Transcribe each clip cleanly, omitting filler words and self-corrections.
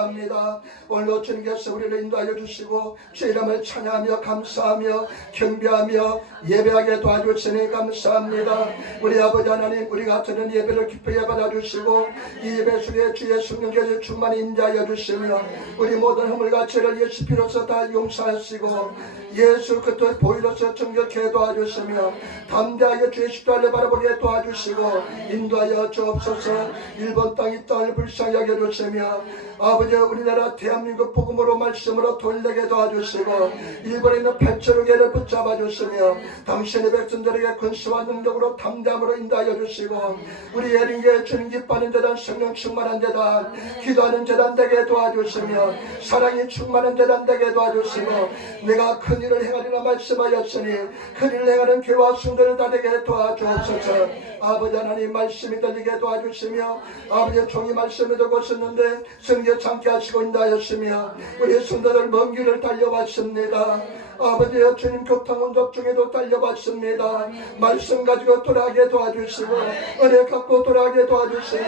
합니다. 오늘도 주님께서 우리를 인도하여 주시고 주의 이름을 찬양하며 감사하며 경배하며 예배하게 도와주시니 감사합니다. 우리 아버지 하나님, 우리가 드리는 예배를 기쁘게 받아주시고 이 예배 속에 주의 성령께서 충만히 인도하여 주시며 우리 모든 허물과 죄를 예수 피로써 다 용서하시고 예수 그리스도의 보혈로서 정결케 도와주시며 담대하게 주의 십자가를 바라보게 도와주시고 인도하여 주옵소서. 일본 땅 이 땅을 불쌍히 여겨 주시며 아버지 우리나라 대한민국 복음으로 말씀으로 돌리게 도와주시고 일본에 있는 팔천우계를 붙잡아 주시며 당신의 백성들에게 권세와 능력으로 담대함으로 인도하여 주시고 우리 예린교회 주님 기뻐하는 재단, 성령 충만한 재단, 기도하는 재단 되게 도와주시며 사랑이 충만한 재단 되게 도와주시고 내가 큰 일을 행하리라 말씀하였으니 큰 일을 행하는 교회와 성도를 다 되게 도와주옵소서. 아버지 하나님 말씀이 들리게 도와주시며 아버지 종이 말씀을 듣고 있었는데 성경 참게 하시고 인도하였으며 우리 성도들 먼 길을 달려왔습니다. 아버지여 주님 교통운동 중에도 달려봤습니다. 말씀 가지고 돌아가게 도와주시고 은혜 갖고 돌아가게 도와주시며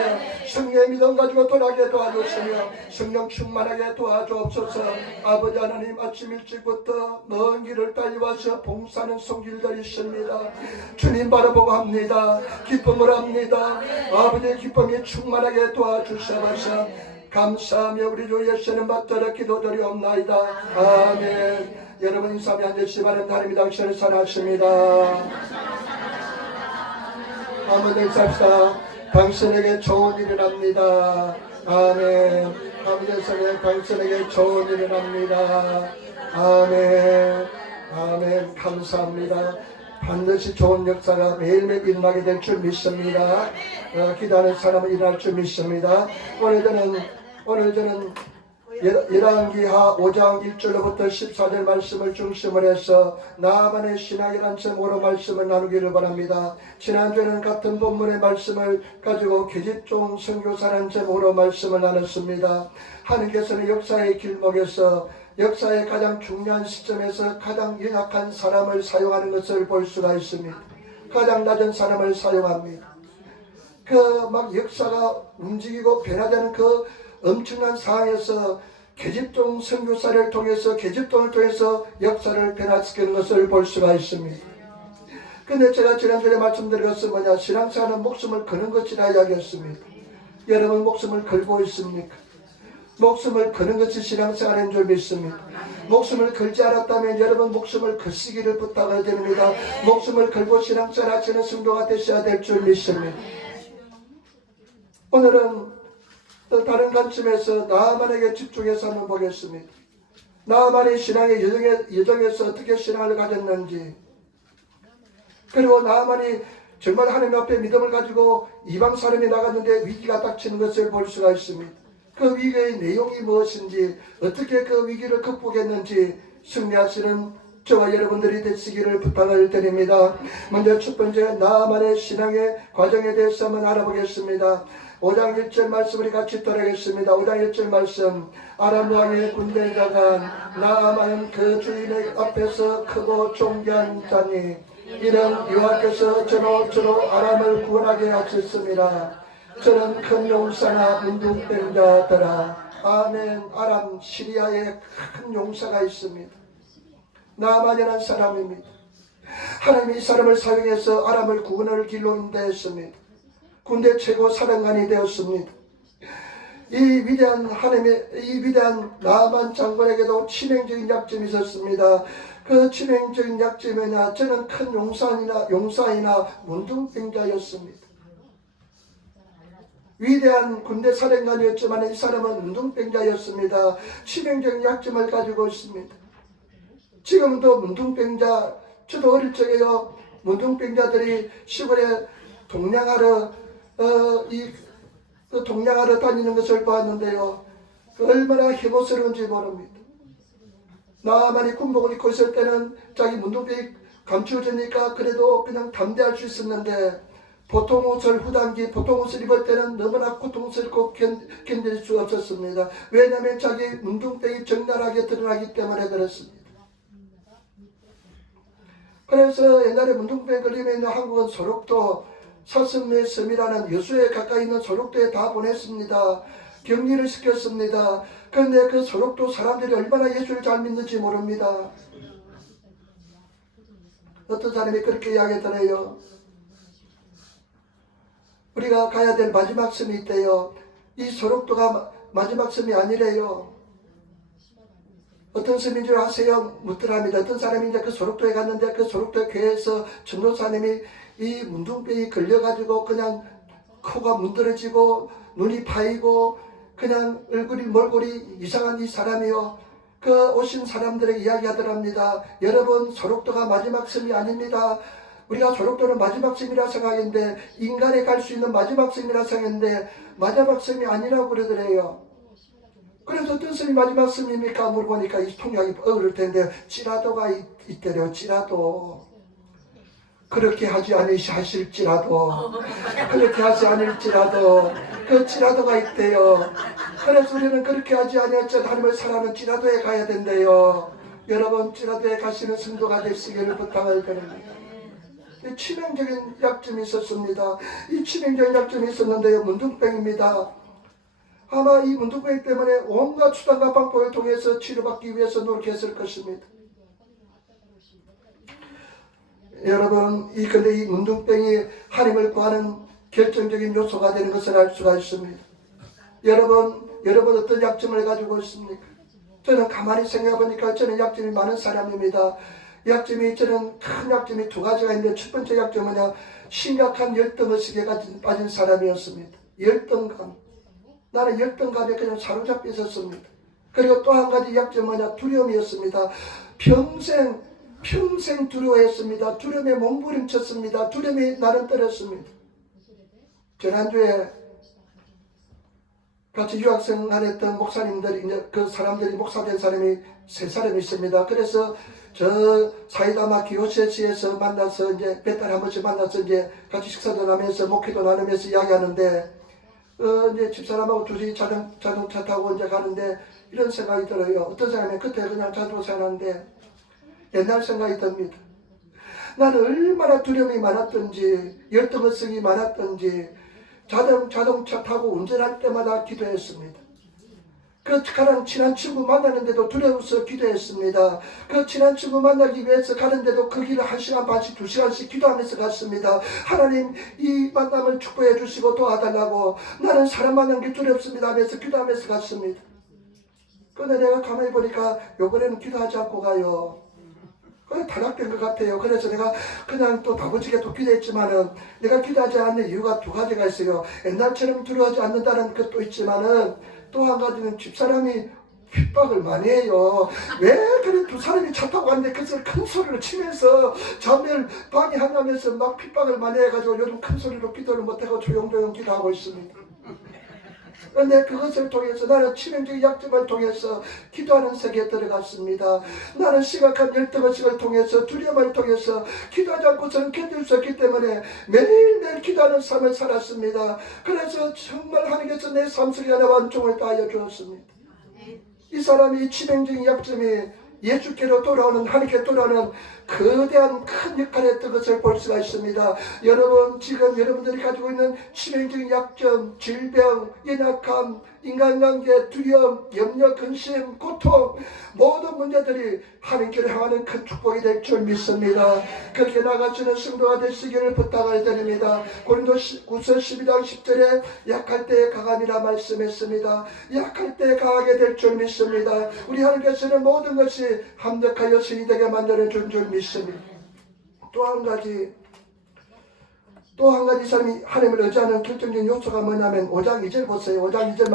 성령의 믿음 가지고 돌아가게 도와주시며 성령 충만하게 도와주옵소서. 아버지 하나님 아침 일찍부터 먼 길을 달려와서 봉사하는 손길들이 있습니다. 주님 바라보고 합니다. 기쁨을 합니다. 아버지의 기쁨이 충만하게 도와주셔서 감사하며 우리 주 예수님 받들어 기도드리옵나이다. 아멘. 여러분 인사하며 앉으시기 바랍니다. 하나님이 당신을 사랑하십니다. 한번 더 인사합시다. 당신에게 좋은 일을 합니다. 아멘. 아버지 당신에게 좋은 일을 합니다. 아멘. 아멘. 감사합니다. 반드시 좋은 역사가 매일매일 일어나게 될 줄 믿습니다. 기도하는 사람은 일어날 줄 믿습니다. 오늘 저는 열왕기하 5장 1절로부터 14절 말씀을 중심으로 해서 나만의 신학이란 제목으로 말씀을 나누기를 바랍니다. 지난주에는 같은 본문의 말씀을 가지고 계집종 선교사라는 제목으로 말씀을 나눴습니다. 하느님께서는 역사의 길목에서 역사의 가장 중요한 시점에서 가장 연약한 사람을 사용하는 것을 볼 수가 있습니다. 가장 낮은 사람을 사용합니다. 막 역사가 움직이고 변화되는 그 엄청난 상황에서 계집종 선교사를 통해서 계집종을 통해서 역사를 변화시키는 것을 볼 수가 있습니다. 근데 제가 지난주에 말씀드린 것은 뭐냐, 신앙생활은 목숨을 거는 것이라 이야기했습니다. 여러분 목숨을 걸고 있습니까? 목숨을 거는 것이 신앙생활인 줄 믿습니다. 목숨을 걸지 않았다면 여러분 목숨을 거시기를 부탁을 드립니다. 목숨을 걸고 신앙생활 하시는 성도가 되셔야 될 줄 믿습니다. 오늘은 또 다른 관점에서 나만에게 집중해서 한번 보겠습니다. 나만의 신앙의 여정에서 어떻게 신앙을 가졌는지, 그리고 나만이 정말 하나님 앞에 믿음을 가지고 이방 사람이 나갔는데 위기가 닥치는 것을 볼 수가 있습니다. 그 위기의 내용이 무엇인지, 어떻게 그 위기를 극복했는지 승리하시는 저와 여러분들이 되시기를 부탁을 드립니다. 먼저 첫 번째 나만의 신앙의 과정에 대해서 한번 알아보겠습니다. 5장 1절 말씀 우리 같이 따라하겠습니다. 5장 1절 말씀. 아람 왕의 군대에 나간 나아만은 그 주인의 앞에서 크고 존귀한 자니 이는 여호와께서 저로 아람을 구원하게 하셨습니다. 저는 큰 용사나 문둥병자더라. 아멘. 아람 시리아에 큰 용사가 있습니다. 나아만이라는 사람입니다. 하나님이 이 사람을 사용해서 아람을 구원할 길로 인도했습니다. 군대 최고 사령관이 되었습니다. 이 위대한 나아만 장군에게도 치명적인 약점이 있었습니다. 그 치명적인 약점이 뭐냐? 저는 큰 용사이나 문둥병자였습니다. 위대한 군대 사령관이었지만 이 사람은 문둥병자였습니다. 치명적인 약점을 가지고 있습니다. 지금도 문둥병자, 저도 어릴 적에요, 문둥병자들이 시골에 동냥하러 동냥하러 다니는 것을 보았는데요, 얼마나 혐오스러운지 모릅니다. 나만이 군복을 입고 있을 때는 자기 문둥병이 감추어지니까 그래도 그냥 담대할 수 있었는데, 보통 옷을 보통 옷을 입을 때는 너무나 고통스럽고 견딜 수 없었습니다. 왜냐하면 자기 문둥병이 적나라하게 드러나기 때문에 그렇습니다. 그래서 옛날에 문둥병 걸리면 한국은 소록도 사슴의 섬이라는 여수에 가까이 있는 소록도에 다 보냈습니다. 격리를 시켰습니다. 그런데 그 소록도 사람들이 얼마나 예수를 잘 믿는지 모릅니다. 어떤 사람이 그렇게 이야기하더래요. 우리가 가야 될 마지막 섬이 있대요. 이 소록도가 마지막 섬이 아니래요. 어떤 섬인 줄 아세요? 묻더랍니다. 어떤 사람이 이제 그 소록도에 갔는데 그 소록도 교회에서 전도사님이 이 문둥병이 걸려가지고 그냥 코가 문드러지고 눈이 파이고 그냥 얼굴이 몰골이 이상한 이 사람이요. 그 오신 사람들에게 이야기하더랍니다. 여러분, 소록도가 마지막 섬이 아닙니다. 우리가 소록도는 마지막 섬이라 생각했는데, 인간이 갈 수 있는 마지막 섬이라 생각했는데 마지막 섬이 아니라고 그러더래요. 그래서 어떤 섬이 마지막 섬입니까? 물어보니까 이 통역이 어려울 텐데 찌라도가 있대요. 찌라도. 그렇게 하지 하실지라도, 그렇게 하지 않을지라도 그 찌라도가 있대요. 그래서 우리는 그렇게 하지 아니할지라도 하나님을 사랑하는 찌라도에 가야 된대요. 여러분, 찌라도에 가시는 성도가 되시기를 부탁을 드립니다. 치명적인 약점이 있었습니다. 이 치명적인 약점이 있었는데요, 문둥병입니다. 아마 이 문둥병 때문에 온갖 수단과 방법을 통해서 치료받기 위해서 노력했을 것입니다. 여러분, 근데 이 문둥병이 하나님을 구하는 결정적인 요소가 되는 것을 알 수가 있습니다. 여러분 어떤 약점을 가지고 있습니까? 저는 가만히 생각해 보니까 저는 약점이 많은 사람입니다. 저는 큰 약점이 두 가지가 있는데, 첫 번째 약점은 심각한 열등의식에 빠진 사람이었습니다. 열등감. 나는 열등감에 그냥 사로잡혀 있었습니다. 그리고 또 한 가지 약점은 두려움이었습니다. 평생 두려워했습니다. 두려움에 몸부림쳤습니다. 두려움이 나를 떨었습니다. 지난주에 같이 유학생활 했던 목사님들이, 이제 그 사람들이 목사된 사람이 3사람이 있습니다. 그래서 저 사이다마 기호세시에서 만나서 이제 몇 달에 한 번씩 만나서 이제 같이 식사도 하면서 목회도 나누면서 이야기하는데, 이제 집사람하고 둘이 자동차 타고 이제 가는데 이런 생각이 들어요. 어떤 사람이 그때 그냥 자동차 타는데 옛날 생각이 듭니다. 나는 얼마나 두려움이 많았던지, 열등의식이 많았던지, 자동차 타고 운전할 때마다 기도했습니다. 그 가장 친한 친구 만나는데도 두려워서 기도했습니다. 그 친한 친구 만나기 위해서 가는데도 그 길을 1시간 반씩 2시간씩 기도하면서 갔습니다. 하나님, 이 만남을 축복해 주시고 도와달라고, 나는 사람 만나는 게 두렵습니다 하면서 기도하면서 갔습니다. 그런데 내가 가만히 보니까 요번에는 기도하지 않고 가요. 타락된 것 같아요. 그래서 내가 그냥 또 다부지게 또 기도했지만은, 내가 기도하지 않는 이유가 두 가지가 있어요. 옛날처럼 두려워하지 않는다는 것도 있지만은, 또 한 가지는 집사람이 핍박을 많이 해요. 왜 그래 두 사람이 차 타고 갔는데 그것을 큰 소리로 치면서 자매를 방해하면서 막 핍박을 많이 해가지고 요즘 큰 소리로 기도를 못하고 조용조용 기도하고 있습니다. 그런데 그것을 통해서 나는 치명적인 약점을 통해서 기도하는 세계에 들어갔습니다. 나는 심각한 열등의식을 통해서, 두려움을 통해서 기도하지 않고서는 견딜 수 없기 때문에 매일매일 기도하는 삶을 살았습니다. 그래서 정말 하나님께서 내 삶 속에 하나 완종을 다하여 주었습니다. 이 사람이 치명적인 약점이 예수께로 돌아오는, 하나님께 돌아오는 거대한 큰 역할을 했던 것을 볼 수가 있습니다. 여러분, 지금 여러분들이 가지고 있는 치명적인 약점, 질병, 연약함, 인간관계, 두려움, 염려, 근심, 고통, 모든 문제들이 하나님께로 향하는 큰 축복이 될 줄 믿습니다. 그렇게 나가시는 성도가 되시기를 부탁을 드립니다. 고린도후서 12장 10절에 약할 때 강함이라 말씀했습니다. 약할 때 강하게 될 줄 믿습니다. 우리 하나님께서는 모든 것이 합력하여 신이 되게 만드는 줄 믿습니다. 또 한 가지 이 사람이 하나님을 의지하는 결정적인 요소가 뭐냐면 5장 2절 보세요. 5장 2절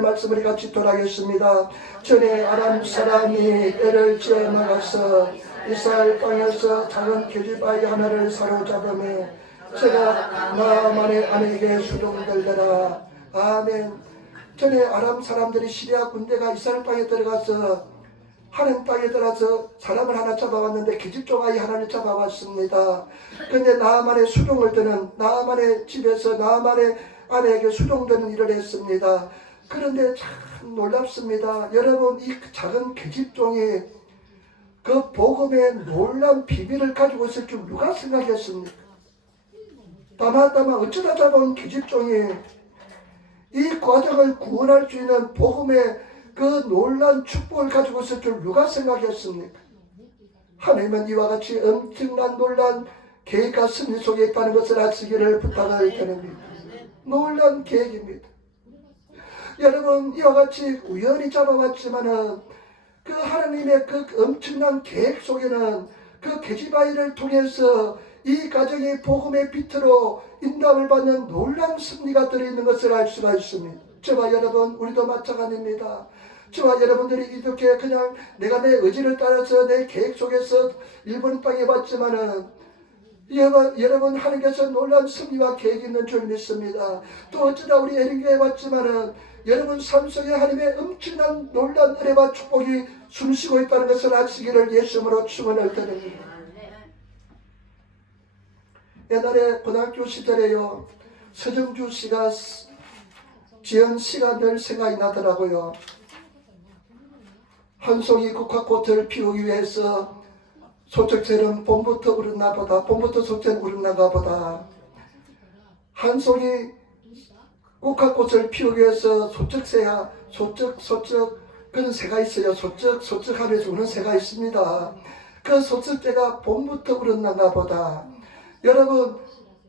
말씀 우리 같이 돌아가겠습니다. 전에 아람 사람이 때를 지어 나가서 이스라엘 땅에서 작은 계집아이 하나를 사로잡으며 제가 나만의 아내에게 수종들더라. 아멘. 전에 아람 사람들이 시리아 군대가 이스라엘 땅에 들어가서 하나님 땅에 들어서 사람을 하나 잡아왔는데 계집종 아이 하나를 잡아왔습니다. 그런데 나만의 수종을 드는, 나만의 집에서 나만의 아내에게 수종되는 일을 했습니다. 그런데 참 놀랍습니다. 여러분, 이 작은 계집종이 그 복음의 놀라운 비밀을 가지고 있을 줄 누가 생각했습니까? 다만 어쩌다 잡아온 계집종이 이 과정을 구원할 수 있는 복음의 그 놀라운 축복을 가지고 있을 줄 누가 생각했습니까? 하나님은 이와 같이 엄청난 놀라운 계획과 섭리 속에 있다는 것을 아시기를 부탁을 드립니다. 놀라운 계획입니다. 여러분, 이와 같이 우연히 잡아봤지만은 그 하나님의 그 엄청난 계획 속에는 그 계집아이를 통해서 이 가정이 복음의 빛으로 인도함을 받는 놀라운 승리가 들어있는 것을 알 수가 있습니다. 저와 여러분, 우리도 마찬가지입니다. 저와 여러분들이 이렇게 그냥 내가 내 의지를 따라서 내 계획 속에서 일본 땅에 왔지만은 여러분, 하나님께서 놀라운 승리와 계획이 있는 줄 믿습니다. 또 어쩌다 우리 에린교에 왔지만은 여러분 삶 속에 하나님의 엄청난 놀라운 은혜와 축복이 숨쉬고 있다는 것을 아시기를 예수님으로 축원을 드립니다. 옛날에 고등학교 시절에요, 서정주 씨가 지은 시가 늘 생각이 나더라고요. 한 송이 국화꽃을 피우기 위해서 소쩍새는 봄부터 울었나 보다. 봄부터 소쩍새는 울었나가 보다. 한 송이 국화꽃을 피우기 위해서 소쩍새야 소쩍 그런 새가 있어요. 소쩍 하면서 우는 새가 있습니다. 그 소쩍새가 봄부터 울었나가 보다. 여러분,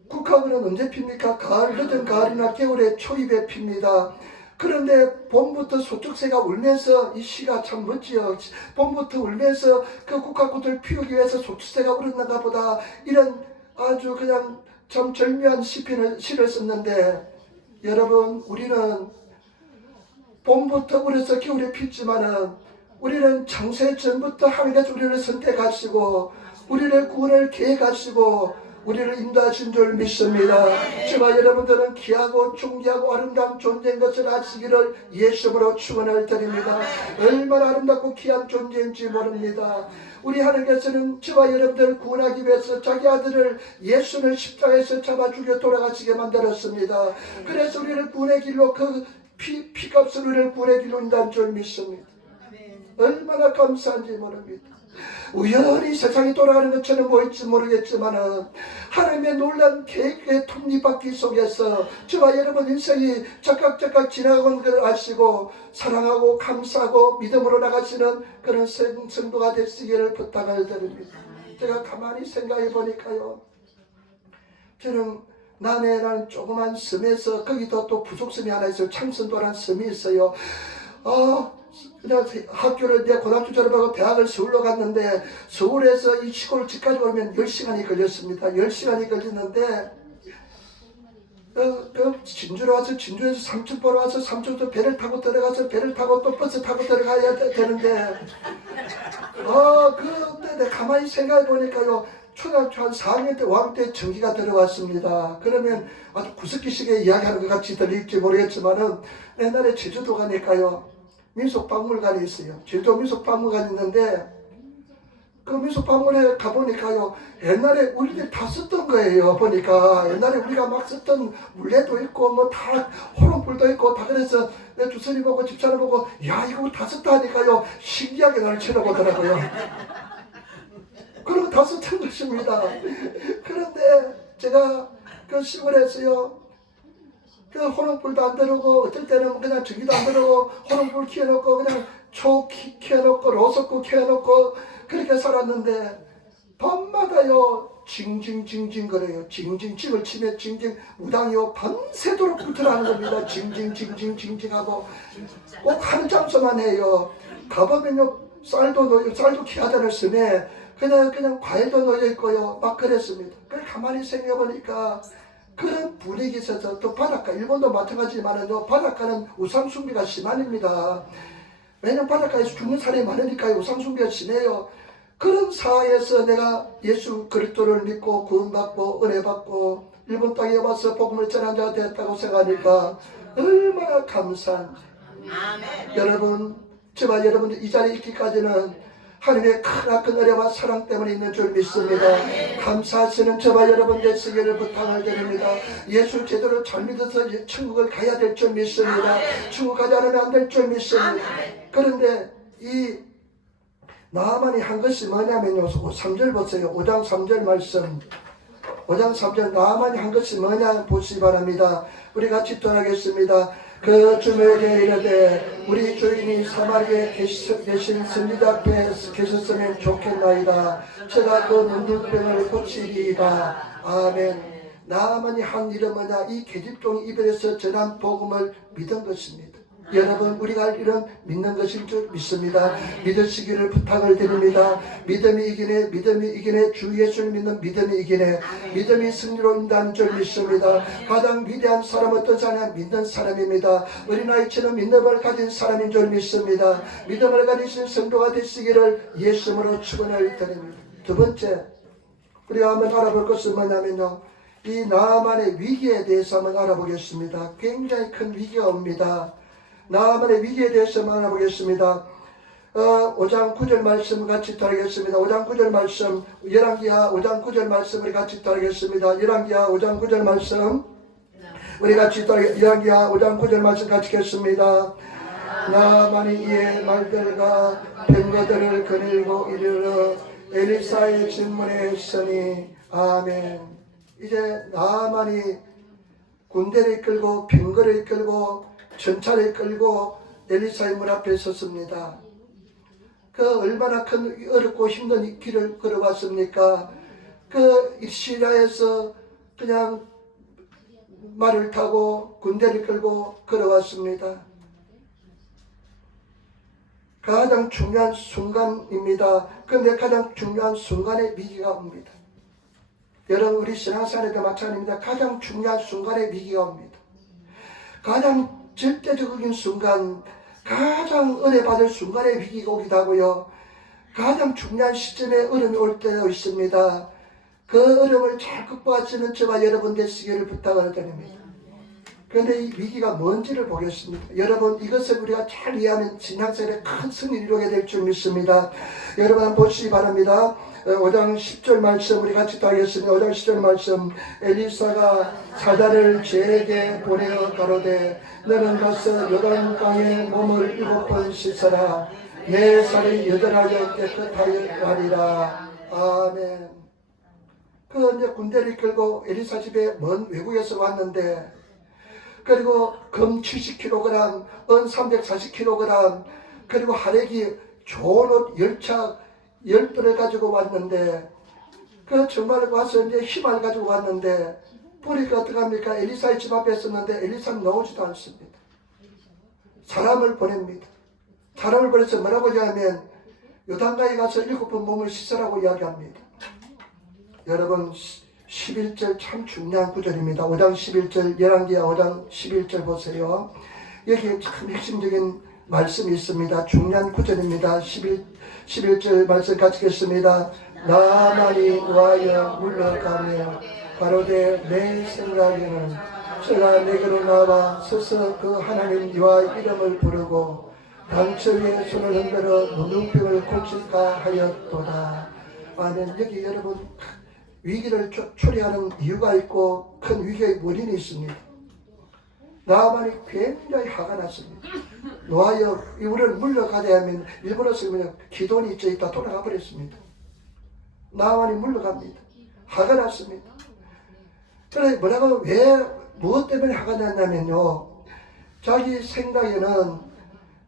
국화는 언제 핍니까? 가을, 늦은 가을이나 겨울에 초입에 핍니다. 그런데 봄부터 소쩍새가 울면서, 이 시가 참 멋지요. 봄부터 울면서 그 국화꽃을 피우기 위해서 소쩍새가 울었나가 보다. 이런 아주 그냥 참 절묘한 시를 썼는데, 여러분, 우리는 봄부터 울어서 겨울에 피지만은 우리는 창세 전부터 하나님께서 우리를 선택하시고 우리를 구원을 계획하시고 우리를 인도하신 줄 믿습니다. 저와 여러분들은 귀하고 존귀하고 아름다운 존재인 것을 아시기를 예수님으로 축원을 드립니다. 얼마나 아름답고 귀한 존재인지 모릅니다. 우리 하나님께서는 저와 여러분들을 구원하기 위해서 자기 아들을 예수를 십자가에서 잡아 죽여 돌아가시게 만들었습니다. 그래서 우리를 구원의 길로 그 피값을 우리를 구원의 길로 인도한 줄 믿습니다. 얼마나 감사한지 모릅니다. 우연히 세상이 돌아가는 것처럼 보일지 모르겠지만 하나님의 놀라운 계획의 톱니바퀴 속에서 저와 여러분 인생이 짝깍짝깍 지나가는 걸 아시고 사랑하고 감사하고 믿음으로 나가시는 그런 성도가 되시기를 부탁을 드립니다. 제가 가만히 생각해 보니까요, 저는 남해라는 조그만 섬에서 거기도 또 부족섬이 하나 있어요. 창선도라는 섬이 있어요. 그냥 학교를 내 고등학교 졸업하고 대학을 서울로 갔는데 서울에서 이 시골 집까지 오면 10시간이 걸렸습니다. 10시간이 걸렸는데 진주로 와서 진주에서 삼촌 보러 와서 삼촌도 배를 타고 들어가서 배를 타고 또 버스 타고 들어가야 되는데 근데 내가 가만히 생각해 보니까요, 초등학교 한 4학년 때 5학년 때 전기가 들어왔습니다. 그러면 아주 구석기식의 이야기하는 것 같이 들릴지 모르겠지만은 옛날에 제주도 가니까요, 민속박물관이 있어요. 제주도 민속박물관이 있는데 그 민속박물관에 가보니까요, 옛날에 우리들이 다 썼던 거예요. 보니까 옛날에 우리가 막 썼던 물레도 있고 뭐 다 호롱불도 있고 다. 그래서 내 주선이 보고 집사람 보고 야 이거 다 썼다 하니까요, 신기하게 나를 쳐다보더라고요. 그리고 다 썼던 것입니다. 그런데 제가 그 시골에서요, 그 호롱불도 안 들어오고 어떨 때는 그냥 전기도 안 들어오고 호롱불 키워놓고 그냥 초 키워놓고 로석구 키워놓고 그렇게 살았는데 밤마다요 징징징징 거려요. 징징 집을 치면 징징 무당이요 밤새도록 불틀하는 겁니다. 징징징징징징 하고 꼭 한 장소만 해요. 가보면요 쌀도 키하다는 섬에 그냥 과일도 놓여 있고요 막 그랬습니다. 그래 가만히 생각해 보니까 그런 분위기 있어서 또 바닷가, 일본도 마찬가지지만은요, 바닷가는 우상숭배가 심합니다. 왜냐면 바닷가에서 죽는 사람이 많으니까 우상숭배가 심해요. 그런 상황에서 내가 예수 그리스도를 믿고 구원받고 은혜받고 일본 땅에 와서 복음을 전한 자가 되었다고 생각하니까 얼마나 감사한지. 여러분, 저와 여러분들 이 자리에 있기까지는 하나님의 크나큰 은혜와 사랑 때문에 있는 줄 믿습니다. 감사하시는 저와 여러분 되시기를 부탁을 드립니다. 예수 제대로 잘 믿어서 천국을 가야 될 줄 믿습니다. 천국 가지 않으면 안 될 줄 믿습니다. 그런데 이 나만이 한 것이 뭐냐면요, 3절 보세요. 5장 3절 말씀. 5장 3절 나만이 한 것이 뭐냐 보시기 바랍니다. 우리 같이 떠나겠습니다. 그 주에게 이르되 우리 주인이 사마리아에 계신 선지자 앞에 계셨으면 좋겠나이다. 제가 그 문둥병을 고치리이다. 아멘. 나아만이 한 일은 뭐냐? 이 계집종 이별에서 전한 복음을 믿은 것입니다. 여러분, 우리가 할 일은 믿는 것일 줄 믿습니다. 믿으시기를 부탁을 드립니다. 믿음이 이기네, 믿음이 이기네, 주 예수를 믿는 믿음이 이기네, 믿음이 승리로 인도하는 줄 믿습니다. 가장 위대한 사람 어떤 사람? 믿는 사람입니다. 어린아이처럼 믿음을 가진 사람인 줄 믿습니다. 믿음을 가지신 성도가 되시기를 예수님으로 축원을 드립니다. 두 번째, 우리가 한번 알아볼 것은 뭐냐면요, 이 나아만의 위기에 대해서 한번 알아보겠습니다. 굉장히 큰 위기가 옵니다. 나아만의 위기에 대해서 알아보겠습니다. 5장 9절 말씀 같이 따르겠습니다. 5장 9절 말씀, 열왕기하 5장 9절 말씀을 같이 따르겠습니다. 열왕기하 5장 9절 말씀 우리 같이 열왕기하 5장 9절 말씀 같이 읽겠습니다. 나아만이 이에 말들과 병거들을 거닐고 이르러 엘리사의 진문에 서니 아멘. 이제 나아만이 군대를 이끌고 병거를 이끌고 전차를 끌고 엘리사의 문 앞에 섰습니다. 그 얼마나 큰 어렵고 힘든 길을 걸어왔습니까? 그 시리아에서 그냥 말을 타고 군대를 끌고 걸어왔습니다. 가장 중요한 순간입니다. 그런데 가장 중요한 순간에 위기가 옵니다. 여러분, 우리 신앙생활에도 마찬가지입니다. 가장 중요한 순간에 위기가 옵니다. 가장 절대적인 순간, 가장 은혜 받을 순간에 위기가 오기도 하고요. 가장 중요한 시점에 어려움이 올 때도 있습니다. 그 어려움을 잘 극복하시는 저와 여러분 되시기를 부탁을 드립니다. 그런데 이 위기가 뭔지를 보겠습니다. 여러분, 이것을 우리가 잘 이해하면 신앙생활에 큰 승리를 이루게 될 줄 믿습니다. 여러분 한번 보시기 바랍니다. 5장 10절 말씀 우리 같이 따르겠습니다. 5장 10절 말씀. 엘리사가 사자를 제게 보내어 가로되 너는 가서 요단강에 몸을 7번 씻어라. 내 살이 여전하여 깨끗하여 가리라. 아멘. 그 이제 군대를 이끌고 엘리사 집에 먼 외국에서 왔는데, 그리고 금 70kg, 은 340kg, 그리고 하레기 좋은 옷 10벌을 가지고 왔는데, 그 정말 와서 이제 힘을 가지고 왔는데, 보니까 어떡합니까? 엘리사의 집 앞에 있었는데 엘리사는 나오지도 않습니다. 사람을 보냅니다. 사람을 보내서 뭐라고 하냐면 요단강에 가서 7번 몸을 씻으라고 이야기합니다. 여러분, 11절 참 중요한 구절입니다. 5장 11절, 열왕기하 5장 11절 보세요. 여기에 참 핵심적인 말씀이 있습니다. 중요한 구절입니다. 11절 말씀 같이 읽겠습니다. 나아만이 와여 물러가며 가로되 내 생각에는 저가 내게로 나와 서서 그 하나님 여호와 이름을 부르고 강처 위에 손을 흔들어 문둥병을 고칠까 하였도다. 아멘. 여기 여러분, 위기를 초래하는 이유가 있고 큰 위기의 원인이 있습니다. 나아만이 굉장히 화가 났습니다. 노하여 우리를 물러가야 하면, 일본어서 그냥 기돈이 있다 돌아가 버렸습니다. 나아만이 물러갑니다. 화가 났습니다. 그래, 뭐라고, 무엇 때문에 화가 났냐면요, 자기 생각에는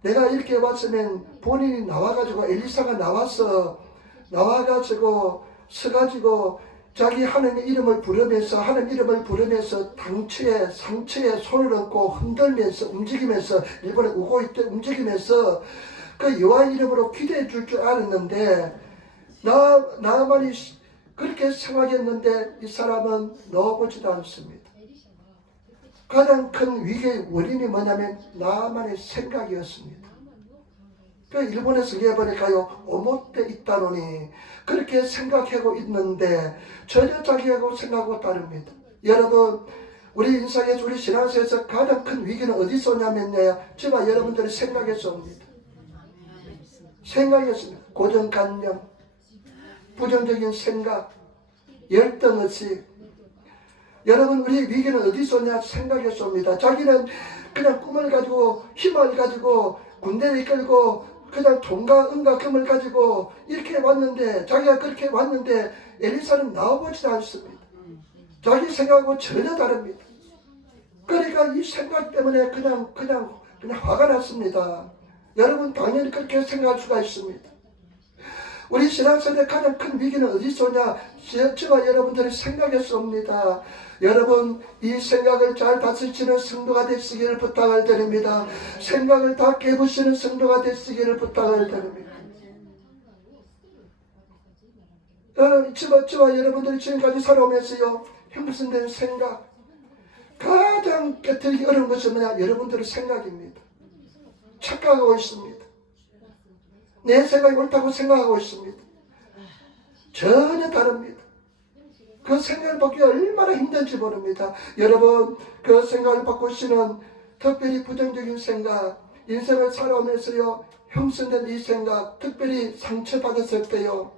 내가 이렇게 왔으면 본인이 나와가지고, 엘리사가 나와가지고 서가지고 자기 하나님의 이름을 부르면서, 하나님 이름을 부르면서 상처에 손을 얹고 흔들면서 움직이면서, 일본에 우고 있대 움직이면서 그 여호와 이름으로 기도해 줄 줄 알았는데, 나만이 그렇게 생각했는데 이 사람은 넣어보지도 않습니다. 가장 큰 위기의 원인이 뭐냐면 나만의 생각이었습니다. 그 일본에서 해보니까요, 오못때 있다노니 그렇게 생각하고 있는데 전혀 자기하고 생각하고 다릅니다. 여러분, 우리 인생에서, 우리 신앙생활에서 가장 큰 위기는 어디서 오냐면요, 제가 여러분들의 생각에서 옵니다. 생각에서, 고정관념, 부정적인 생각, 열등의식. 여러분, 우리 위기는 어디서 오냐? 생각에서 옵니다. 자기는 그냥 꿈을 가지고, 힘을 가지고, 군대를 이끌고 그냥 돈과 은과 금을 가지고 이렇게 왔는데, 자기가 그렇게 왔는데 엘리사는 나와보지도 않습니다. 자기 생각하고 전혀 다릅니다. 그러니까 이 생각 때문에 그냥 화가 났습니다. 여러분 당연히 그렇게 생각할 수가 있습니다. 우리 신앙생활의 가장 큰 위기는 어디서 오냐? 저와 여러분들의 생각에서 옵니다. 여러분 이 생각을 잘 다스리는 성도가 되시기를 부탁을 드립니다. 생각을 다 깨부시는 성도가 되시기를 부탁을 드립니다. 저와 여러분들이 지금까지 살아오면서요, 형성된 생각, 가장 깨뜨리기 어려운 것은 뭐냐? 여러분들의 생각입니다. 착각하고 있습니다. 내 생각이 옳다고 생각하고 있습니다. 전혀 다릅니다. 그 생각을 바꾸기가 얼마나 힘든지 모릅니다. 여러분 그 생각을 바꾸시는 특별히 부정적인 생각, 인생을 살아오면서요 형성된 이 생각, 특별히 상처받았을 때요,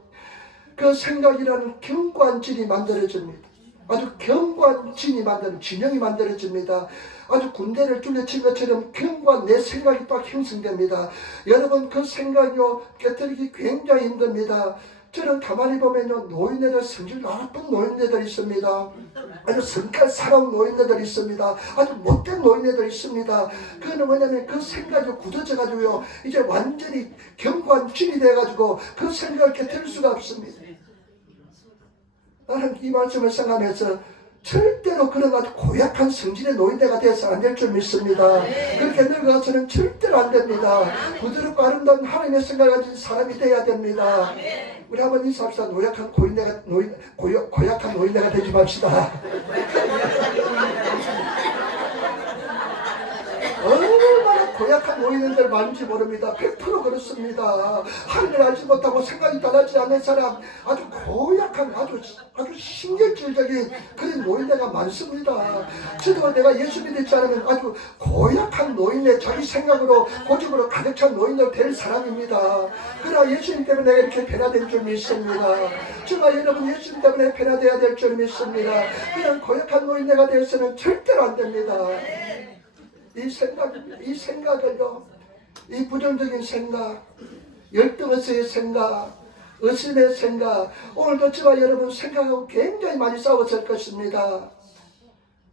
그 생각이라는 견고한 진이 만들어집니다. 아주 견고한 진이 진영이 만들어집니다. 아주 군대를 둘러친 것처럼 견고한 내 생각이 딱 형성됩니다. 여러분 그 생각이요 깨뜨리기 굉장히 힘듭니다. 저는 가만히 보면요, 노인네들, 성질 나쁜 노인네들 있습니다. 아주 성깔 사나운 노인네들 있습니다. 아주 못된 노인네들 있습니다. 그거는 뭐냐면 그 생각이 굳어져 가지고요, 이제 완전히 견고한 진이 돼 가지고 그 생각을 깨뜨릴 수가 없습니다. 나는 이 말씀을 생각하면서 절대로 그런 아주 고약한 성질의 노인네가 되어서 안 될 줄 믿습니다. 그렇게 늙어서는 절대로 안 됩니다. 부드럽고 아름다운 하나님의 생각을 가진 사람이 되어야 됩니다. 우리 한번 인사합시다. 고약한 노인네가 되지 맙시다. 얼마나 고약한 노인들 많은지 모릅니다. 100% 그렇습니다. 하늘을 알지 못하고 생각이 달라지지 않는 사람, 아주 고약한, 아주 신경질적인 그런 노인네가 많습니다. 저도 내가 예수 믿지 않으면 아주 고약한 노인네, 자기 생각으로 고집으로 가득 찬 노인네 될 사람입니다. 그러나 예수님 때문에 내가 이렇게 변화된 줄 믿습니다. 정말 여러분 예수님 때문에 변화되어야 될 줄 믿습니다. 그런 고약한 노인네가 되어서는 절대로 안 됩니다. 이 생각을요, 이 부정적인 생각, 열등의식의 생각, 의심의 생각, 오늘도 저와 여러분 생각하고 굉장히 많이 싸웠을 것입니다.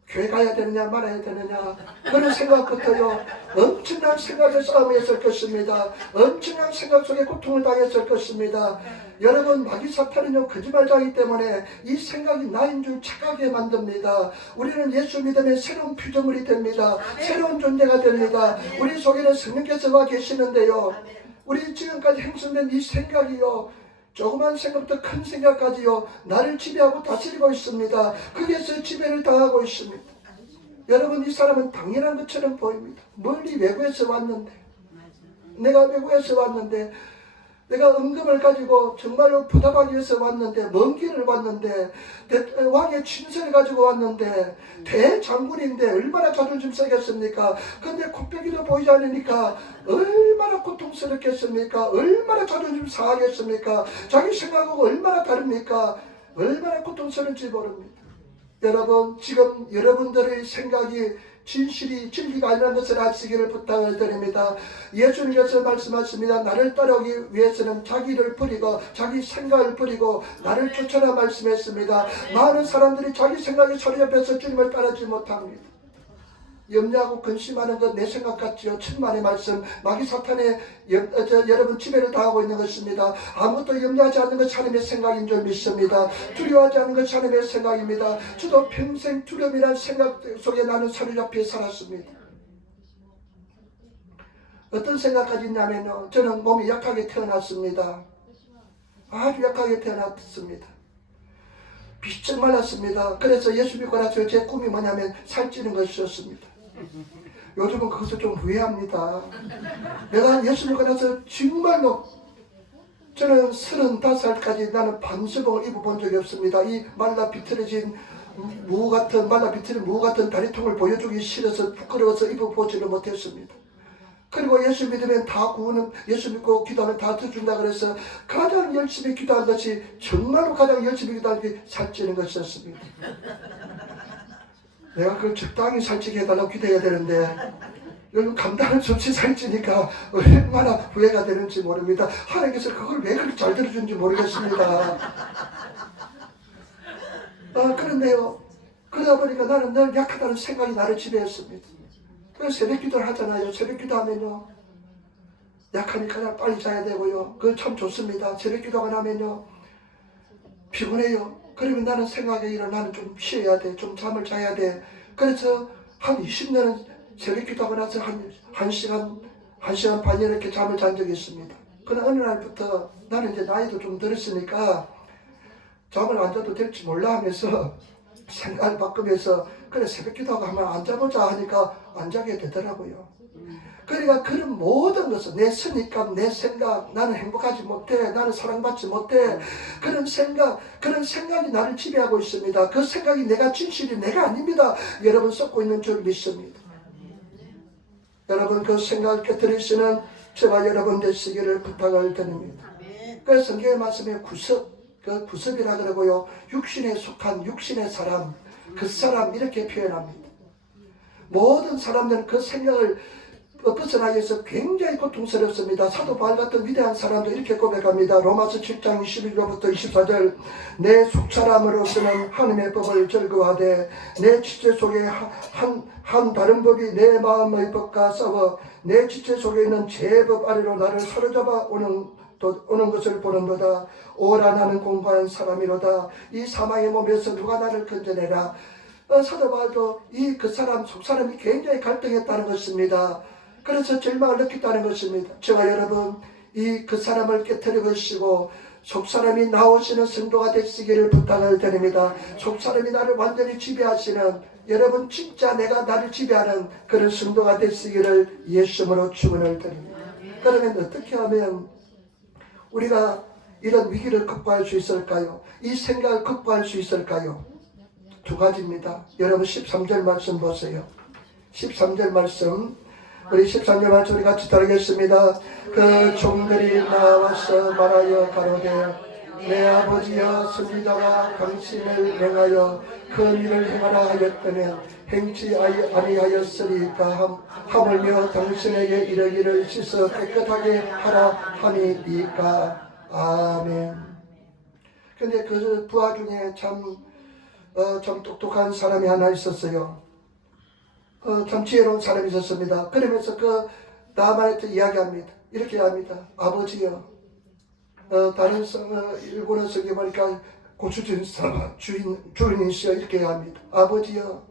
교회 가야 되느냐 말아야 되느냐, 그런 생각부터요 엄청난 생각의 싸움이 있을 것입니다. 엄청난 생각 속에 고통을 당했을 것입니다. 여러분 마귀 사탄은요 거짓말자이기 때문에 이 생각이 나인 줄 착하게 만듭니다. 우리는 예수 믿으면 새로운 피조물이 됩니다. 새로운 존재가 됩니다. 우리 속에는 성령께서 와 계시는데요, 우리 지금까지 형성된 이 생각이요, 조그만 생각부터 큰 생각까지요 나를 지배하고 다스리고 있습니다. 거기에서 지배를 당하고 있습니다. 여러분 이 사람은 당연한 것처럼 보입니다. 멀리 외국에서 왔는데, 내가 외국에서 왔는데, 내가 은금을 가지고 정말로 부답하기 위해서 왔는데, 먼 길을 왔는데, 왕의 친서를 가지고 왔는데, 대장군인데 얼마나 자존심 세겠습니까? 근데 코빼기도 보이지 않으니까 얼마나 고통스럽겠습니까? 얼마나 자존심 상하겠습니까? 자기 생각하고 얼마나 다릅니까? 얼마나 고통스러운지 모릅니다. 여러분 지금 여러분들의 생각이 진리가 아니라는 것을 아시기를 부탁을 드립니다. 예수님께서 말씀하십니다. 나를 따르기 위해서는 자기를 버리고 자기 생각을 버리고 나를 쫓아라 말씀했습니다. 많은 사람들이 자기 생각에 소리 옆에서 주님을 따르지 못합니다. 염려하고 근심하는 것 내 생각 같지요. 천만의 말씀, 마귀 사탄의 여러분 지배를 당하고 있는 것입니다. 아무것도 염려하지 않는 것이 하나님의 생각인 줄 믿습니다. 두려워하지 않는 것이 하나님의 생각입니다. 저도 평생 두려움이라는 생각 속에 나는 사로잡혀 살았습니다. 어떤 생각까지 있냐면요, 저는 몸이 약하게 태어났습니다. 아주 약하게 태어났습니다. 비쩍 말랐습니다. 그래서 예수 믿고 나서 제 꿈이 뭐냐면 살찌는 것이었습니다. 요즘은 그것을 좀 후회합니다. 내가 예수 믿고 나서 정말로 저는 35살까지 나는 반스봉을 입어본 적이 없습니다. 이 말라 비틀어진 무 같은 다리통을 보여주기 싫어서 부끄러워서 입어보지를 못했습니다. 그리고 예수 믿으면 다 구원은, 예수 믿고 기도하면 다 들어준다 그래서 가장 열심히 기도한 것이, 정말로 가장 열심히 기도한 게 살찌는 것이었습니다. 내가 그걸 적당히 살찌게 해달라고 기도해야 되는데 여러분 감당할 수 없이 살찌니까 얼마나 후회가 되는지 모릅니다. 하나님께서 그걸 왜 그렇게 잘 들어주는지 모르겠습니다. 그런데요, 그러다 보니까 나는 늘 약하다는 생각이 나를 지배했습니다. 그래서 새벽 기도를 하잖아요. 새벽 기도하면요, 약하니까 그냥 빨리 자야 되고요. 그건 참 좋습니다. 새벽 기도가 나면요, 피곤해요. 그러면 나는 생각이 나는 좀 쉬어야 돼. 좀 잠을 자야 돼. 그래서 한 20년은 새벽 기도하고 나서 한 시간 반 이렇게 잠을 잔 적이 있습니다. 그러나 어느 날부터 나는 이제 나이도 좀 들었으니까 잠을 안 자도 될지 몰라 하면서 생각을 바꾸면서 그래 새벽 기도하고 한번 앉아보자 하니까 안 자게 되더라고요. 그러니까 그런 모든 것을 내 선입감, 내 생각, 나는 행복하지 못해, 나는 사랑받지 못해, 그런 생각이 나를 지배하고 있습니다. 그 생각이 내가 진실이 내가 아닙니다. 여러분 썩고 있는 줄 믿습니다. 여러분 그 생각을 깨뜨리시는 제가 여러분 되시기를 부탁을 드립니다. 그 성경의 말씀에 그 구습이라 그러고요, 육신에 속한 육신의 사람, 그 사람 이렇게 표현합니다. 모든 사람들은 그 생각을 벗어나기 위해서 굉장히 고통스럽습니다. 사도 바울 같은 위대한 사람도 이렇게 고백합니다. 로마서 7장 21절부터 24절 내 속사람으로서는 하나님의 법을 즐거워하되 내 지체 속에 한 다른 법이 내 마음의 법과 싸워 내 지체 속에 있는 죄법 아래로 나를 사로잡아 오는 것을 보는도다. 오라 나는 공부한 사람이로다. 이 사망의 몸에서 누가 나를 건져내라. 사도 바울도 그 사람 속사람이 굉장히 갈등했다는 것입니다. 그래서 절망을 느꼈다는 것입니다. 제가 여러분 그 사람을 깨뜨리시고 속사람이 나오시는 성도가 되시기를 부탁을 드립니다. 속사람이 나를 완전히 지배하시는 여러분 진짜 내가 나를 지배하는 그런 성도가 되시기를 예수님으로 축원을 드립니다. 그러면 어떻게 하면 우리가 이런 위기를 극복할 수 있을까요? 이 생각을 극복할 수 있을까요? 두 가지입니다. 여러분 13절 말씀 보세요. 13절 말씀 우리 13절 말씀 우리 같이 따르겠습니다. 그 종들이 나와서 말하여 가로되 내 아버지여 선지자가 당신을 명하여 그 일을 행하라 하였더니 행치 아니하였으리까 하물며 당신에게 이르기를 씻어 깨끗하게 하라 함이니까. 아멘. 근데 그 부하 중에 참 똑똑한 사람이 하나 있었어요. 참 지혜로운 사람이 있었습니다. 그러면서 그 나만한테 이야기합니다. 이렇게 합니다. 아버지요, 다른 일본어 성경 보니까 고추 주인이시여 이렇게 합니다. 아버지요,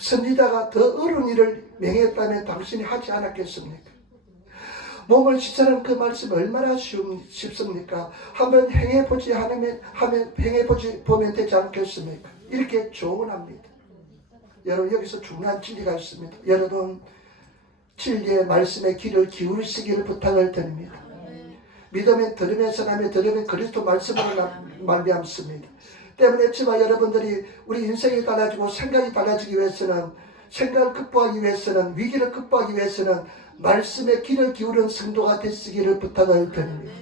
선지자가 더 어려운 일을 명했다면 당신이 하지 않았겠습니까? 몸을 씻으라는 그 말씀이 얼마나 쉽습니까? 한번 행해보지 보면 되지 않겠습니까? 이렇게 조언합니다. 여러분 여기서 중요한 진리가 있습니다. 여러분 진리의 말씀에 귀를 기울이시기를 부탁을 드립니다. 믿으면 들으면 사람이 들으면 그리스도 말씀으로 말미암습니다. 때문에 저와 여러분들이 우리 인생이 달라지고 생각이 달라지기 위해서는 생각을 극복하기 위해서는 위기를 극복하기 위해서는 말씀에 귀를 기울인 성도가 되시기를 부탁을 드립니다.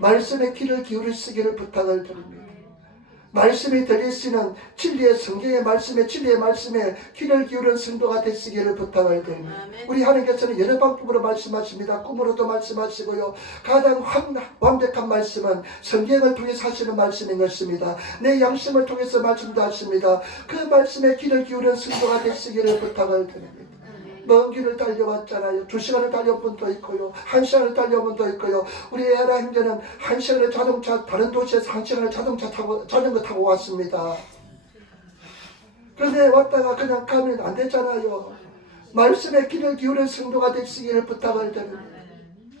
말씀에 귀를 기울이시기를 부탁을 드립니다. 말씀이 들리시는 진리의 성경의 말씀에 진리의 말씀에 귀를 기울인 성도가 되시기를 부탁을 드립니다. 우리 하나님께서는 여러 방법으로 말씀하십니다. 꿈으로도 말씀하시고요. 가장 완벽한 말씀은 성경을 통해서 하시는 말씀인 것입니다. 내 양심을 통해서 말씀도 하십니다. 그 말씀에 귀를 기울인 성도가 되시기를 부탁을 드립니다. 먼 길을 달려왔잖아요. 2시간을 달려온 분도 있고요. 1시간을 달려온 분도 있고요. 우리 에라 형제는 1시간을 자동차, 다른 도시에서 1시간을 자전거 타고 왔습니다. 그런데 왔다가 그냥 가면 안 되잖아요. 말씀에 귀를 기울인 성도가 되시기를 부탁을 드립니다.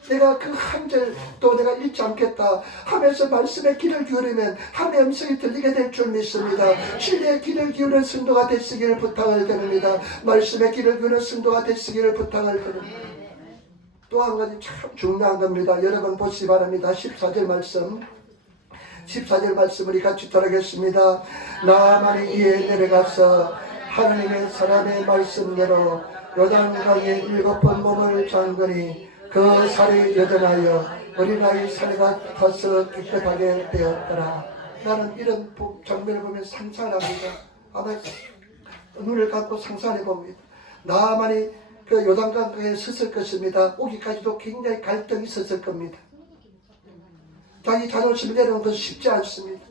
내가 그 한 절도 내가 잊지 않겠다 하면서 말씀에 귀를 기울이면 하나님의 음성이 들리게 될 줄 믿습니다. 진리에 귀를 기울인 성도가 되시기를 부탁을 드립니다. 말씀에 귀를 기울인 성도가 되시기를 부탁을 드립니다. 또 한 가지 참 중요한 겁니다. 여러분 보시기 바랍니다. 14절 말씀 우리 같이 따르겠습니다. 나만이 이에 내려가서 하나님의 사람의 말씀대로 요단강에 7번 몸을 잠그니 그 살이 여전하여 어린아이 살이가 타서 깨끗하게 되었더라. 나는 이런 장면을 보면 상상합니다. 아마 눈을 감고 상상해 봅니다. 나만이 그 요단강에 섰을 것입니다. 오기까지도 굉장히 갈등이 있었을 겁니다. 자기 자존심을 내려놓는 것은 쉽지 않습니다.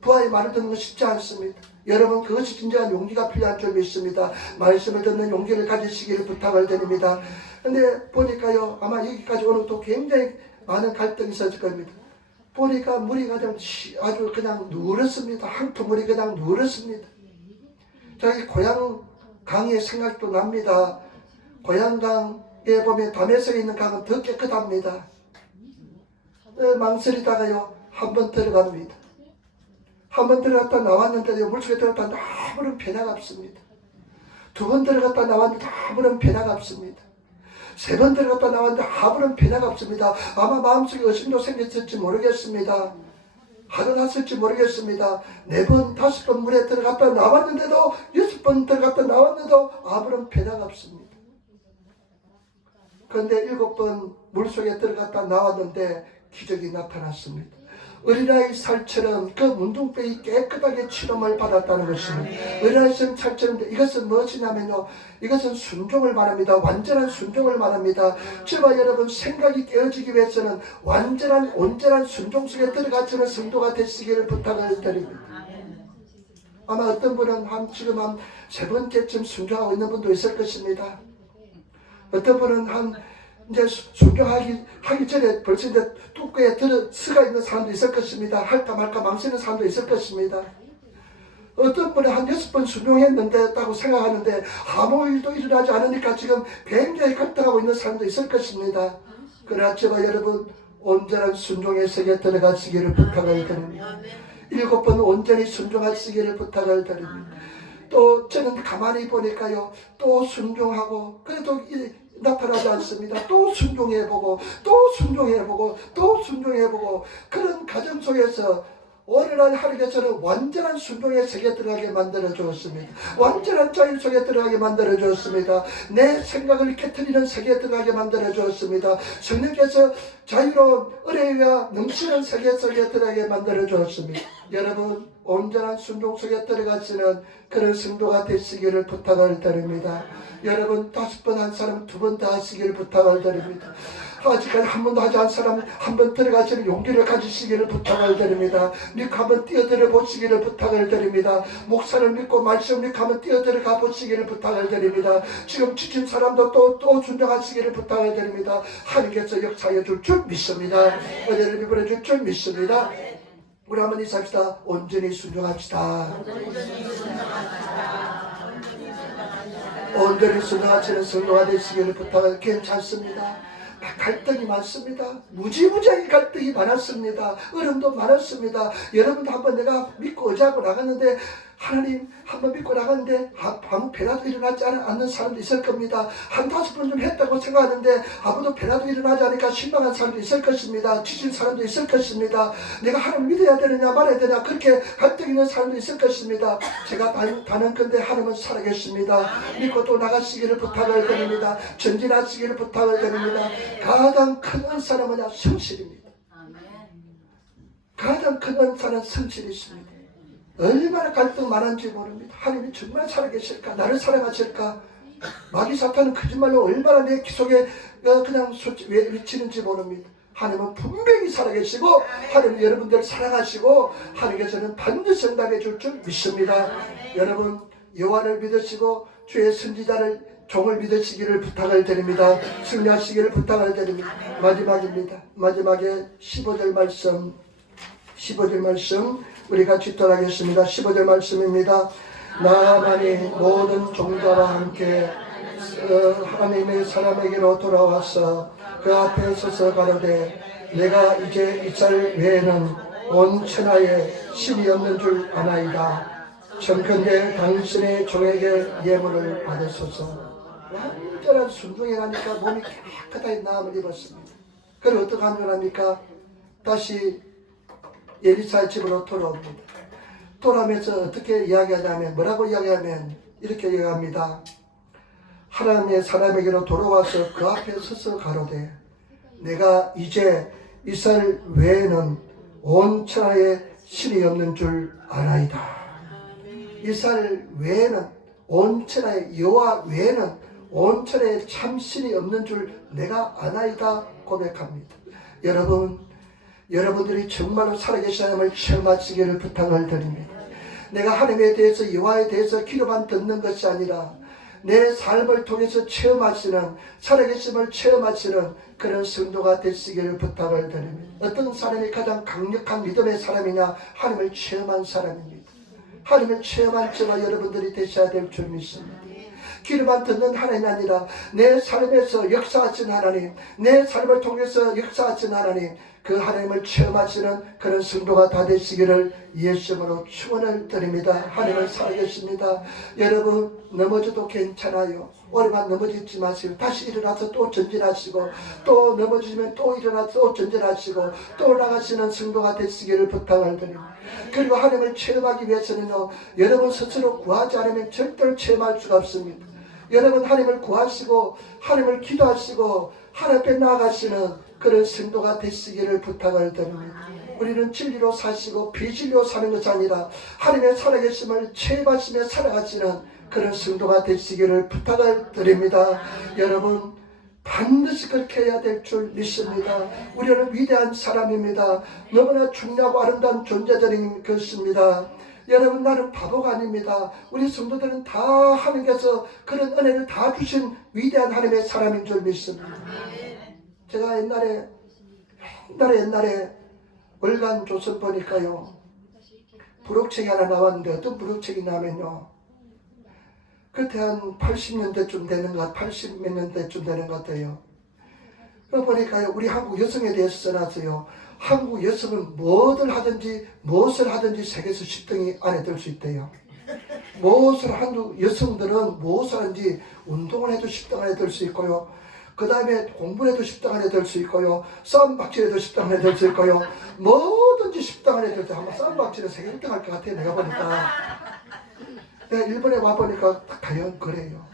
부하의 말을 듣는 것은 쉽지 않습니다. 여러분 그것이 진정한 용기가 필요한 줄 믿습니다. 말씀을 듣는 용기를 가지시기를 부탁을 드립니다. 근데 보니까요, 아마 여기까지 오늘 또 굉장히 많은 갈등이 있었을 겁니다. 보니까 물이 아주 그냥 누렇습니다. 항토물이 그냥 누렇습니다. 자기 고향 강의 생각도 납니다. 고향강에 보면 담에성에 있는 강은 더 깨끗합니다. 망설이다가요, 한번 들어갑니다. 한번 들어갔다 나왔는데요, 물속에 들어갔다 아무런 변화가 없습니다. 두 번 들어갔다 나왔는데 아무런 변화가 없습니다. 세 번 들어갔다 나왔는데 아무런 변화가 없습니다. 아마 마음속에 의심도 생겼을지 모르겠습니다. 화도 났을지 모르겠습니다. 4번, 5번 물에 들어갔다 나왔는데도 6번 들어갔다 나왔는데도 아무런 변화가 없습니다. 그런데 7번 물속에 들어갔다 나왔는데 기적이 나타났습니다. 어린아이 살처럼 그 문둥병이 깨끗하게 치료를 받았다는 것입니다. 어린아이 살처럼 이것은 무엇이냐면요, 이것은 순종을 말합니다. 완전한 순종을 말합니다. 저와 여러분 생각이 깨어지기 위해서는 온전한 순종 속에 들어가시는 성도가 되시기를 부탁을 드립니다. 아마 어떤 분은 지금 한 3번째쯤 순종하고 있는 분도 있을 것입니다. 어떤 분은 이제 순종하기 전에 벌써 이제 뚜껑에 들어서가 있는 사람도 있을 것입니다. 할까 말까 망치는 사람도 있을 것입니다. 어떤 분은 한 6번 순종했는데 다고 생각하는데 아무 일도 일어나지 않으니까 지금 굉장히 갈등하고 있는 사람도 있을 것입니다. 그러나 저와 여러분 온전한 순종의 세계에 들어가시기를 부탁을 드립니다. 7번 온전히 순종하시기를 부탁을 드립니다. 또 저는 가만히 보니까요, 또 순종하고 그래도 나타나지 않습니다. 또 순종해보고 또 순종해보고 또 순종해보고 그런 과정 속에서 오늘날 하나님께서는 완전한 순종의 세계에 들어가게 만들어 주었습니다. 완전한 자유 속에 들어가게 만들어 주었습니다. 내 생각을 깨트리는 세계에 들어가게 만들어 주었습니다. 성령께서 자유로운 의뢰가 넘치는 세계 속에 들어가게 만들어 주었습니다. 여러분 온전한 순종 속에 들어가시는 그런 성도가 되시기를 부탁을 드립니다. 여러분 5번 한 사람 2번 더 하시기를 부탁을 드립니다. 아직까지 한 번도 하지 않은 사람 한 번 들어가시는 용기를 가지시기를 부탁을 드립니다. 믿고 한번 뛰어들어 보시기를 부탁을 드립니다. 목사를 믿고 말씀 믿고 한번 뛰어들어가 보시기를 부탁을 드립니다. 지금 지친 사람도 또 순종하시기를 부탁을 드립니다. 하나님께서 역사해 줄 줄 믿습니다. 은혜를 베풀어 줄 줄 믿습니다. 우리 한번 인사합시다. 온전히 순종합시다. 온전히 순종하시는 성도가 되시기를 부탁을. 괜찮습니다. 갈등이 많습니다. 무지무지하게 갈등이 많았습니다. 어려움도 많았습니다. 여러분도 한번 내가 믿고 의지하고 나갔는데 하나님 한번 믿고 나갔는데 아무 변화도 일어나지 않는 사람도 있을 겁니다. 한 5번 좀 했다고 생각하는데 아무도 변화도 일어나지 않으니까 실망한 사람도 있을 것입니다. 지친 사람도 있을 것입니다. 내가 하나님 믿어야 되느냐 말아야 되냐 그렇게 갈등 있는 사람도 있을 것입니다. 제가 단언컨대 하나님은 살아계십니다. 믿고 또 나가시기를 부탁을 드립니다. 전진하시기를 부탁을 드립니다. 가장 큰 은사는 뭐냐? 성실입니다. 가장 큰 은사는 성실이십니다. 얼마나 갈등 많은지 모릅니다. 하나님이 정말 살아계실까? 나를 사랑하실까? 마귀 사탄은 거짓말로 얼마나 내 귀 속에 그냥 외치는지 모릅니다. 하나님은 분명히 살아계시고 하나님은 여러분들을 사랑하시고 하나님께서는 반드시 응답해 줄 줄 믿습니다. 여러분 여호와를 믿으시고 주의 선지자를 종을 믿으시기를 부탁을 드립니다. 승리하시기를 부탁을 드립니다. 마지막입니다. 마지막에 15절 말씀 우리 같이 떠나겠습니다. 15절 말씀입니다. 나만이 모든 종자와 함께 하나님의 사람에게로 돌아와서 그 앞에 서서 가로되 내가 이제 이살 외에는 온 천하에 신이 없는 줄 아나이다. 청컨대 당신의 종에게 예물을 받으소서. 완전한 순종에 가니까 몸이 깨끗하게 나음을 입었습니다. 그리고 어떻게 하합니까? 다시 엘리사의 집으로 돌아옵니다. 돌아오면서 어떻게 이야기하냐면 뭐라고 이야기하면 이렇게 이야기합니다. 하나님의 사람에게로 돌아와서 그 앞에 서서 가로되 내가 이제 이스라엘 외에는 온 천하에 신이 없는 줄 아나이다. 이스라엘 외에는 온 천하에 여호와 외에는 온 천하에 참 신이 없는 줄 내가 아나이다 고백합니다. 여러분들이 정말로 살아계신 하나님을 체험하시기를 부탁을 드립니다. 내가 하나님에 대해서 여호와에 대해서 귀로만 듣는 것이 아니라 내 삶을 통해서 체험하시는 살아계심을 체험하시는 그런 성도가 되시기를 부탁을 드립니다. 어떤 사람이 가장 강력한 믿음의 사람이냐? 하나님을 체험한 사람입니다. 하나님을 체험한 저와 여러분들이 되셔야 될 줄 믿습니다. 귀로만 듣는 하나님이 아니라 내 삶에서 역사하신 하나님, 내 삶을 통해서 역사하신 하나님, 그 하나님을 체험하시는 그런 성도가 다 되시기를 예수님으로 축원을 드립니다. 하나님은 살아계십니다. 여러분 넘어져도 괜찮아요. 오래만 넘어지지 마세요. 다시 일어나서 또 전진하시고, 또 넘어지면 또 일어나서 또 전진하시고, 또 올라가시는 성도가 되시기를 부탁을 드립니다. 그리고 하나님을 체험하기 위해서는요, 여러분 스스로 구하지 않으면 절대로 체험할 수가 없습니다. 여러분 하나님을 구하시고 하나님을 기도하시고 하나님 앞에 나아가시는 그런 성도가 되시기를 부탁을 드립니다. 우리는 진리로 사시고 비진리로 사는 것이 아니라 하나님의 살아계심을 체험하시며 살아가시는 그런 성도가 되시기를 부탁을 드립니다. 여러분 반드시 그렇게 해야 될 줄 믿습니다. 우리는 위대한 사람입니다. 너무나 중요하고 아름다운 존재들인 것입니다. 여러분 나는 바보가 아닙니다. 우리 성도들은 다 하나님께서 그런 은혜를 다 주신 위대한 하나님의 사람인 줄 믿습니다. 제가 옛날에 월간 조선 보니까요, 부록책이 하나 나왔는데 어떤 부록책이 나면요, 그때 한 80년대쯤 되는 것, 80몇 년대쯤 되는 것 같아요. 그거 보니까요, 우리 한국 여성에 대해서 써놨어요. 한국 여성은 무엇을 하든지 세계에서 10등이 안에 들 수 있대요. 한국 여성들은 무엇을 하든지 운동을 해도 10등 안에 들 수 있고요. 그 다음에 공부를 해도 10등 안에 들 수 있고요. 싸움박질해도 10등 안에 들 수 있고요. 뭐든지 10등 안에 들 수 있어요. 한번 싸움박질에 세계 1등 할 것 같아요. 내가 보니까. 내가 일본에 와보니까 과연 그래요.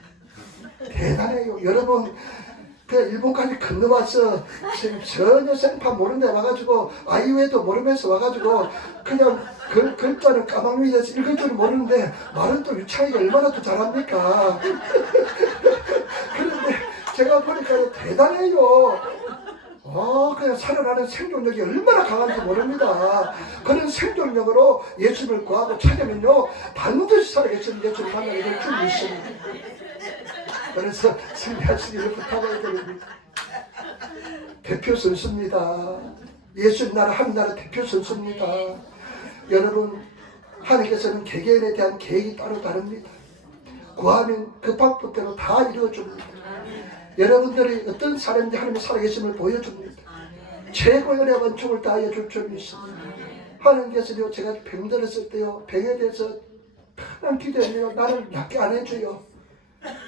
대단해요. 여러분 그 일본까지 건너와서 전혀 생판 모르는 데 와가지고 아이유에도 모르면서 와가지고 그냥 글자는 까막눈이돼서 읽을 줄 모르는데 말은 또 유창이가 얼마나 또 잘합니까. 그런데 제가 보니까 대단해요. 그냥 살아나는 생존력이 얼마나 강한지 모릅니다. 그런 생존력으로 예수를 구하고 찾으면요 반드시 살아계시는 예수를 만나게 될 줄 믿습니다. 그래서 승리하시기를 부탁을 드립니다. 대표 선수입니다. 예수 나라 한 나라 대표 선수입니다. 여러분 하나님께서는 개개인에 대한 계획이 따로 다릅니다. 구하면 그 방법대로 다 이루어줍니다. 여러분들이 어떤 사람인지 하나님의 살아계심을 보여줍니다. 최고의 은혜와 은총을 다하여 줄 줄 믿습니다. 하나님께서요 제가 병들었을 때요 병에 대해서 편한 기도했네요. 나를 낫게 안 해줘요.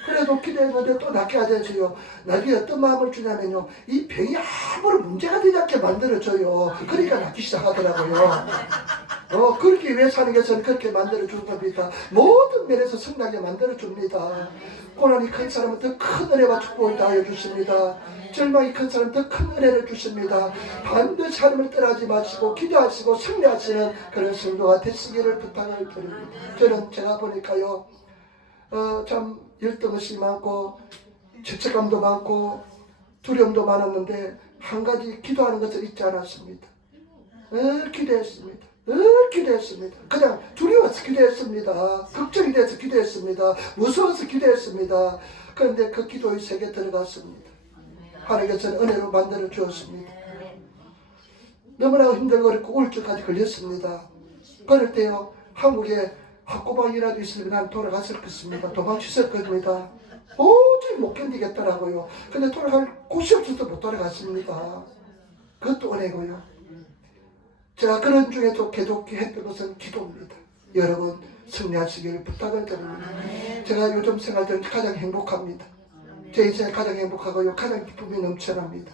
그래도 기도했는데 또 낫게 안 해줘요. 나중에 어떤 마음을 주냐면요, 이 병이 아무런 문제가 되지 않게 만들어줘요. 그러니까 낫기 시작하더라고요. 그렇게 위해서 하나님께서는 그렇게 만들어준 겁니다. 모든 면에서 성나게 만들어줍니다. 고난이 큰 사람은 더 큰 은혜와 축복을 다하여 주십니다. 절망이 큰 사람은 더 큰 은혜를 주십니다. 반드시 하나님을 떠나지 마시고 기도하시고 승리하시는 그런 성도가 되시기를 부탁을 드립니다. 저는 제가 보니까요, 참 열등의식이 많고 죄책감도 많고 두려움도 많았는데 한 가지 기도하는 것을 잊지 않았습니다. 기도했습니다. 기도했습니다. 그냥 두려워서 기도했습니다. 걱정이 돼서 기도했습니다. 무서워서 기도했습니다. 그런데 그 기도의 세계에 들어갔습니다. 하나님께서는 은혜로 만들어 주었습니다. 너무나 힘들고 어렵고 우울증까지 걸렸습니다. 그럴 때요 한국에 학고방이라도 있으면 난 돌아갔을 것입니다. 도망쳤을 겁니다. 도저히 못 견디겠더라고요. 근데 돌아갈 곳이 없어서 못 돌아갔습니다. 그것도 은혜고요. 제가 그런 중에도 계속 했던 것은 기도입니다. 여러분 승리하시기를 부탁을 드립니다. 제가 요즘 생활 때 가장 행복합니다. 제 인생에 가장 행복하고요. 가장 기쁨이 넘쳐납니다.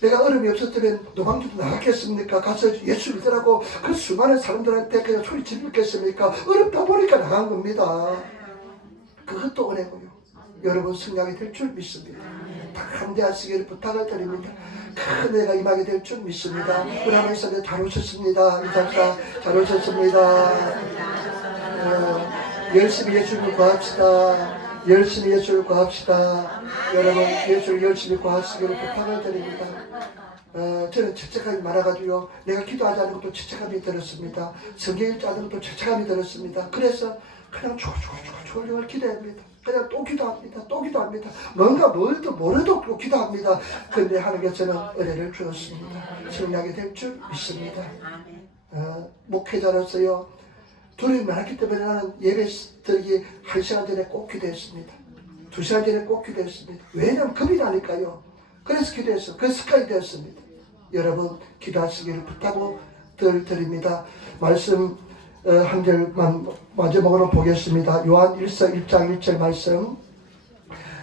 내가 얼음이 없었으면 노방주도 나갔겠습니까? 가서 예수 믿으라고 그 수많은 사람들한테 그냥 소리 지르겠습니까? 어렵다 보니까 나간 겁니다. 그것도 은혜고요. 여러분 승리하게 될 줄 믿습니다. 다 함대하시기를 부탁을 드립니다. 큰 은혜가 임하게 될 줄 믿습니다. 우리 하나님 잘 오셨습니다. 이상사 잘 오셨습니다. 열심히 예수를 구합시다. 열심히 예수를 구합시다. 여러분 예수를 열심히 구하시기를 부탁을 드립니다. 저는 죄책감이 많아가지고요. 내가 기도하지 않는 것도 죄책감이 들었습니다. 성경 읽지 않는 것도 죄책감이 들었습니다. 그래서 그냥 졸졸 기도합니다. 그냥 또 기도합니다. 또 기도합니다. 뭔가 뭘도 모르도 또 기도합니다. 그런데 하나님께서는 은혜를 주었습니다. 승리하게 될 줄 믿습니다. 목회자로서요. 두려움이 많았기 때문에 나는 예배 드리기 1시간 전에 꼭 기도했습니다. 2시간 전에 꼭 기도했습니다. 왜냐하면 겁이 나니까요. 그래서 기도했어요. 그 습관이 되었습니다. 여러분 기도하시기를 부탁하고 드립니다. 말씀 한 절만 마지막으로 보겠습니다. 요한 1서 1장 1절 말씀.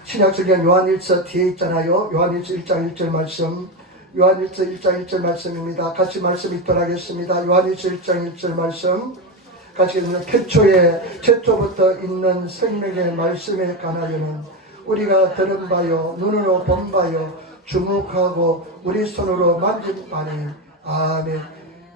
신약성경 요한 1서 뒤에 있잖아요. 요한 1서 1장 1절 말씀. 요한 1서 1장 1절 말씀입니다. 같이 말씀 읽도록 하겠습니다. 요한 1서 1장 1절 말씀. 같이 읽는 최초부터 있는 생명의 말씀에 관하여는 우리가 들은 바요 눈으로 본 바요 주목하고 우리 손으로 만진 바니. 아멘.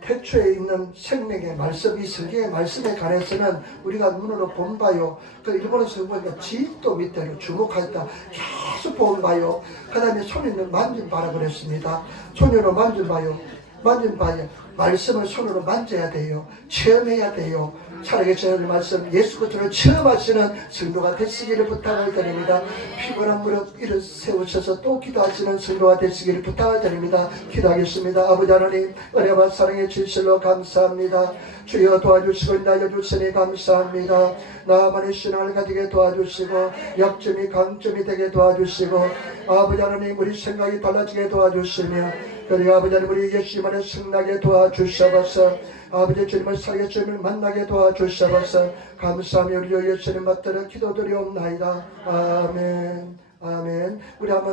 태초에 있는 생명의 말씀, 이 성경의 말씀에 관해서는 우리가 눈으로 본 바요. 그 일본어서 보니까 지도 밑에로 주목하였다. 계속 본 바요. 그 다음에 손으로 만진 바라고 그랬습니다. 손으로 만진 바요. 만진 바요. 말씀을 손으로 만져야 돼요. 체험해야 돼요. 살아계신 말씀 예수 그리스도를 체험하시는 성도가 되시기를 부탁을 드립니다. 피곤한 무릎 일을 세우셔서 또 기도하시는 성도가 되시기를 부탁을 드립니다. 기도하겠습니다. 아버지 하나님 은혜와 사랑의 진실로 감사합니다. 주여 도와주시고 인도하여 주시니 감사합니다. 나만의 신앙을 가지게 도와주시고 약점이 강점이 되게 도와주시고 아버지 하나님 우리 생각이 달라지게 도와주시며 그리고 아버지 하나님 우리 예수님만의 승나게 도와주셔서 아버지 주님을 살게 주님을 만나게 도와주셔서 감사하며 우리 예수님 받들어 기도드리옵나이다. 아멘. 아멘. 우리 한번